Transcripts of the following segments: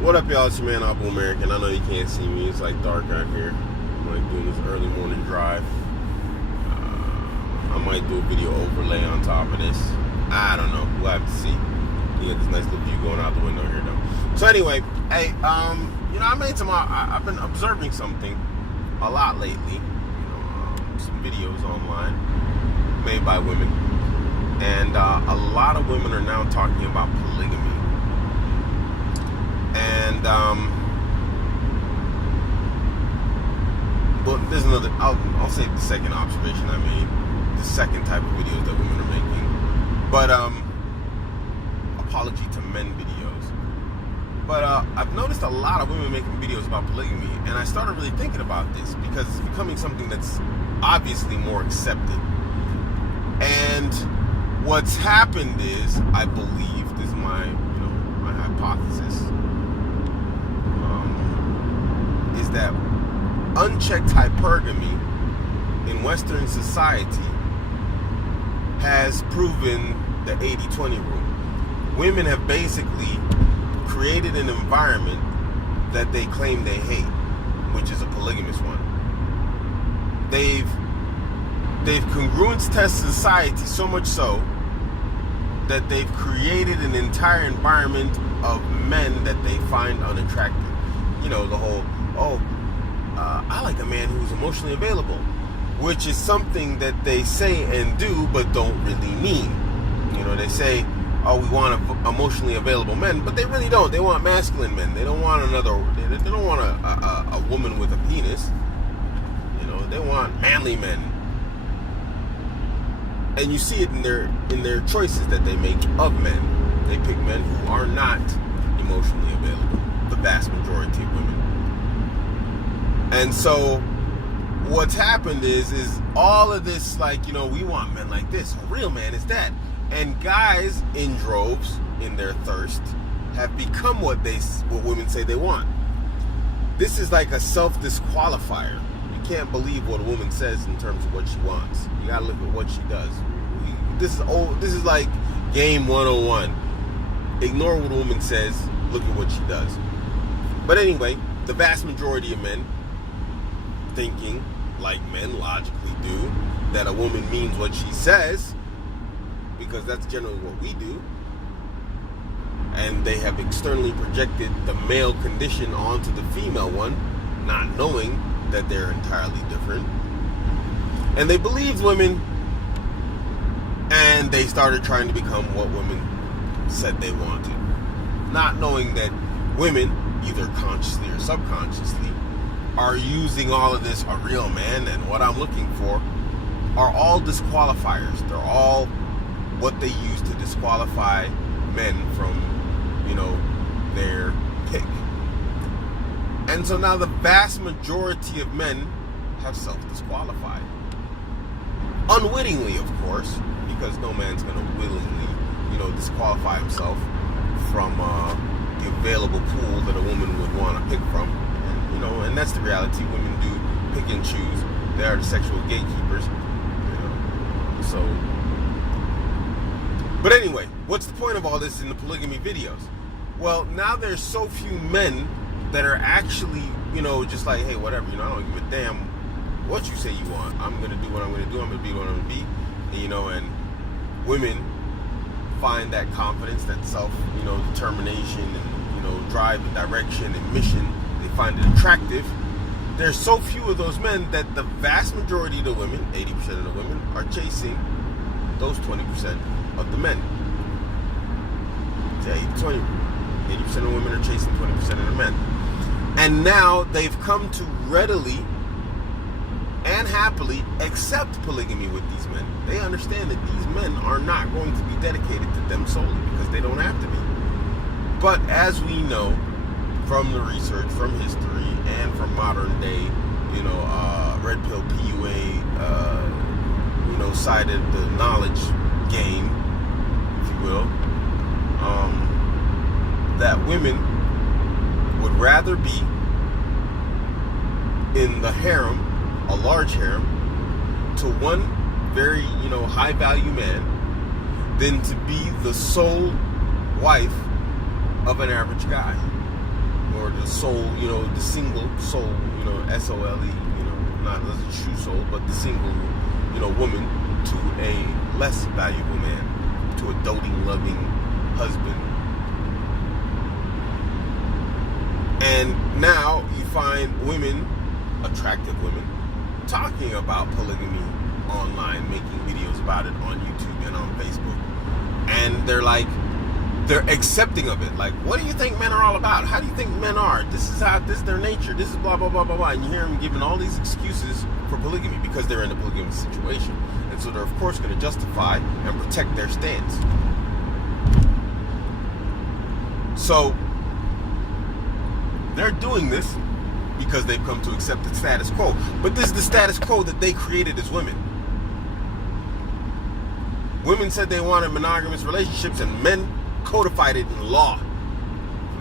What up, y'all? It's your man Abuamerican. I know you can't see me. It's like dark out here. I'm like doing this early morning drive. I might do a video overlay on top of this. I don't know. We'll have to see. You got this nice little view going out the window here, though. So anyway, hey, I've been observing something a lot lately. Some videos online made by women, and a lot of women are now talking about polygamy. And well, there's another. I'll say the second observation I made, the second type of videos that women are making. But apology to men videos. But I've noticed a lot of women making videos about polygamy, and I started really thinking about this because it's becoming something that's obviously more accepted. And what's happened is, I believe, this is my hypothesis, is that unchecked hypergamy in Western society has proven the 80-20 rule. Women have basically created an environment that they claim they hate, which is a polygamous one. They've congruence tested society so much so that they've created an entire environment of men that they find unattractive. You know, the whole, I like a man who's emotionally available, which is something that they say and do but don't really mean. You know, they say, oh, we want emotionally available men, but they really don't. They want masculine men. They don't want they don't want a woman with a penis. You know, they want manly men. And you see it in their choices that they make of men. They pick men who are not emotionally available, the vast majority of women. And so what's happened is all of this, we want men like this. A real man is that. And guys in droves, in their thirst, have become what women say they want. This is like a self-disqualifier. You can't believe what a woman says in terms of what she wants. You gotta look at what she does. This is like game 101. Ignore what a woman says, look at what she does. But anyway, the vast majority of men, thinking like men logically do, that a woman means what she says, because that's generally what we do, and they have externally projected the male condition onto the female one, not knowing that they're entirely different. And they believed women, and they started trying to become what women said they wanted, not knowing that women, either consciously or subconsciously, are using all of this, a real man and what I'm looking for, are all disqualifiers. They're all what they use to disqualify men from, their pick. And so now the vast majority of men have self-disqualified. Unwittingly, of course, because no man's going to willingly, disqualify himself from the available pool that a woman would want to pick from. And that's the reality. Women do pick and choose. They are the sexual gatekeepers. But anyway, what's the point of all this in the polygamy videos? Well, now there's so few men that are actually, just like, hey, whatever, I don't give a damn what you say you want. I'm going to do what I'm going to do. I'm going to be what I'm going to be. And women find that confidence, that determination and, drive and direction and mission. They find it attractive. There's so few of those men that the vast majority of the women, 80% of the women, are chasing those 20% of the men. Yeah, 80% of women are chasing 20% of the men. And now they've come to readily and happily accept polygamy with these men. They understand that these men are not going to be dedicated to them solely because they don't have to be. But as we know from the research, from history, and from modern day, red pill PUA, side of the knowledge game, if you will, that women would rather be in the harem, a large harem, to one very, high value man than to be the sole wife of an average guy. or the soul, the single soul, SOLE, not the true soul, but the single, woman to a less valuable man, to a doting, loving husband. And now you find women, attractive women, talking about polygamy online, making videos about it on YouTube and on Facebook. And they're accepting of it. Like, what do you think men are all about? How do you think men are? This is their nature. This is blah, blah, blah, blah, blah. And you hear them giving all these excuses for polygamy because they're in a polygamous situation. And so they're, of course, going to justify and protect their stance. So they're doing this because they've come to accept the status quo. But this is the status quo that they created as women. Women said they wanted monogamous relationships, and men codified it in law.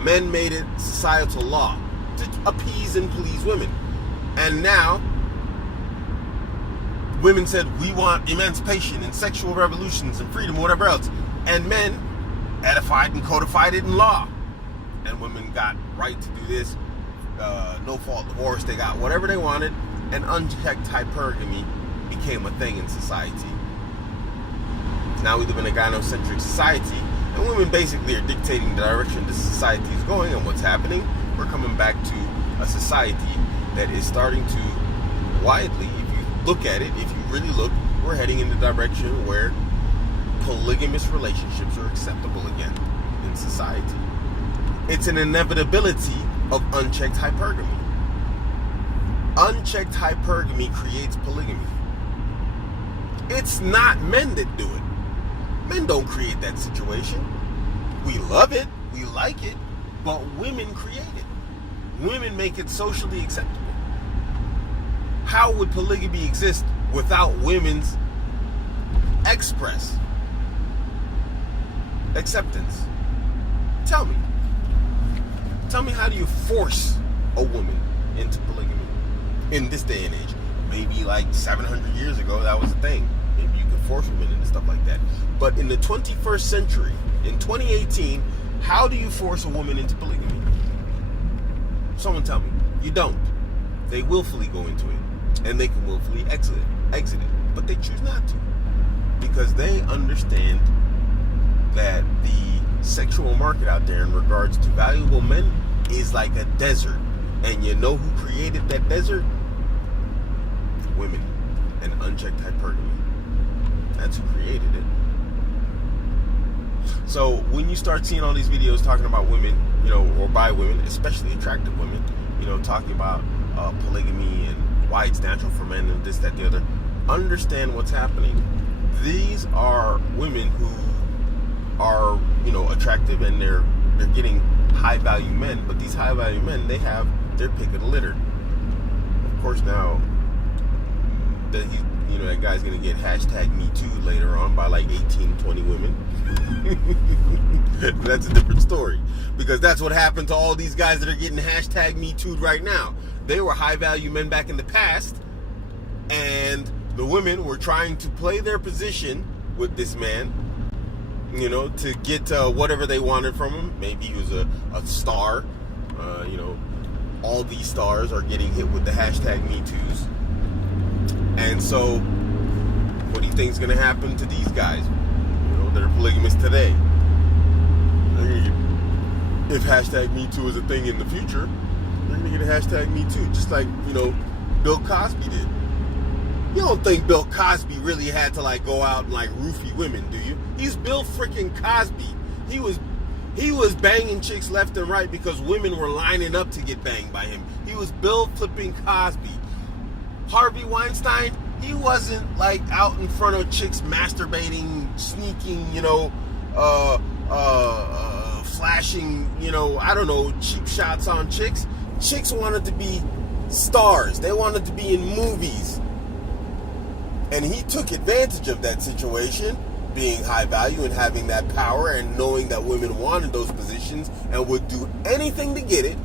Men made it societal law to appease and please women. And now, women said, we want emancipation and sexual revolutions and freedom, whatever else. And men edified and codified it in law. And women got right to do this, no-fault divorce, they got whatever they wanted, and unchecked hypergamy became a thing in society. Now we live in a gynocentric society, and women basically are dictating the direction the society is going and what's happening. We're coming back to a society that is starting to widely, if you look at it, if you really look, we're heading in the direction where polygamous relationships are acceptable again in society. It's an inevitability of unchecked hypergamy. Unchecked hypergamy creates polygamy. It's not men that do it. Men don't create that situation. We love it, we like it, but women create it. Women make it socially acceptable. How would polygamy exist without women's express acceptance? Tell me. Tell me, how do you force a woman into polygamy in this day and age? Maybe like 700 years ago, that was a thing. Maybe you could force women into stuff like that. But in the 21st century, in 2018, how do you force a woman into polygamy? Someone tell me. You don't. They willfully go into it, and they can willfully exit it, but they choose not to, because they understand that the sexual market out there in regards to valuable men is like a desert. And you know who created that desert? Women and unchecked hypergamy. That's who created it. So when you start seeing all these videos talking about women, or by women, especially attractive women, talking about polygamy and why it's natural for men and this, that, the other, understand what's happening. These are women who are, attractive, and they're getting high value men, but these high value men, they have their pick of the litter. Of course, now that that guy's gonna get #MeToo later on by like 18, 20 women. That's a different story, because that's what happened to all these guys that are getting #MeToo'd right now. They were high value men back in the past, and the women were trying to play their position with this man, to get whatever they wanted from him. Maybe he was a star. All these stars are getting hit with the #MeToos. And so, what do you think is going to happen to these guys, that are polygamous today? If #MeToo is a thing in the future, they're going to get a #MeToo, just like, Bill Cosby did. You don't think Bill Cosby really had to go out and roofie women, do you? He's Bill freaking Cosby. He was banging chicks left and right because women were lining up to get banged by him. He was Bill flipping Cosby. Harvey Weinstein, he wasn't out in front of chicks masturbating, sneaking, flashing, cheap shots on chicks. Chicks wanted to be stars. They wanted to be in movies. And he took advantage of that situation, being high value and having that power and knowing that women wanted those positions and would do anything to get it.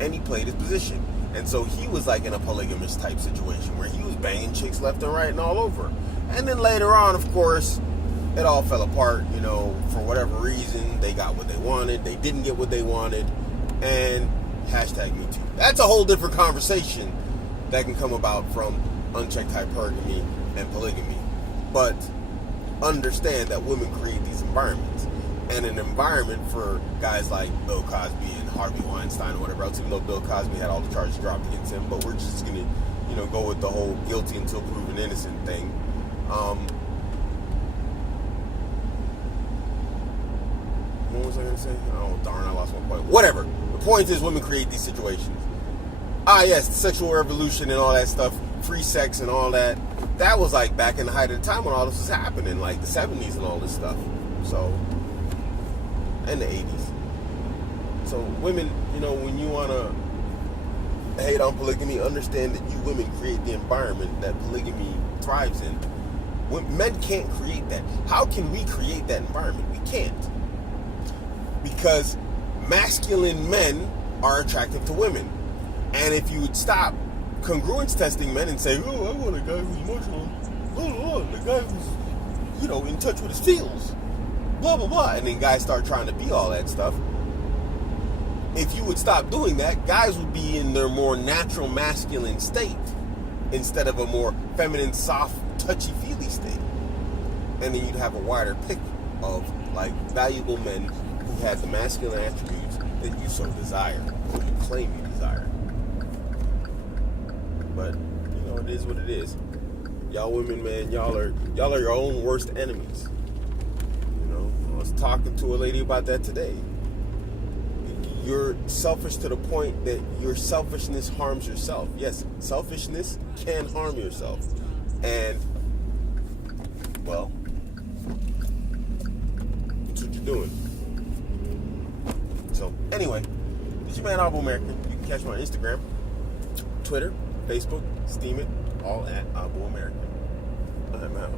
And he played his position. And so he was in a polygamous type situation where he was banging chicks left and right and all over. And then later on, of course, it all fell apart, for whatever reason. They got what they wanted. They didn't get what they wanted. and hashtag Me Too. That's a whole different conversation that can come about from unchecked hypergamy and polygamy. But understand that women create these environments. And an environment for guys like Bill Cosby and Harvey Weinstein or whatever else, even though Bill Cosby had all the charges dropped against him, but we're just going to, go with the whole guilty until proven innocent thing. What was I going to say? Oh, darn, I lost my point. Whatever. The point is women create these situations. Yes, the sexual revolution and all that stuff, free sex and all that. That was like back in the height of the time when all this was happening, like the 70s and all this stuff. So, and the 80s. So women, when you want to hate on polygamy, understand that you women create the environment that polygamy thrives in. Men can't create that. How can we create that environment? We can't. Because masculine men are attractive to women. And if you would stop congruence testing men and say, oh, I want a guy who's emotional, the guy who's, in touch with his feels, blah, blah, blah, and then guys start trying to be all that stuff. If you would stop doing that, guys would be in their more natural masculine state instead of a more feminine, soft, touchy-feely state. And then you'd have a wider pick of, valuable men who have the masculine attributes that you so desire, or you claim you desire. But, it is what it is. Y'all women, man, y'all are your own worst enemies. I was talking to a lady about that today. You're selfish to the point that your selfishness harms yourself. Yes, selfishness can harm yourself. And, well, that's what you're doing. So, anyway, this is your man, Abuamerican. You can catch me on Instagram, Twitter, Facebook, Steam it, all at Abuamerican. I'm out.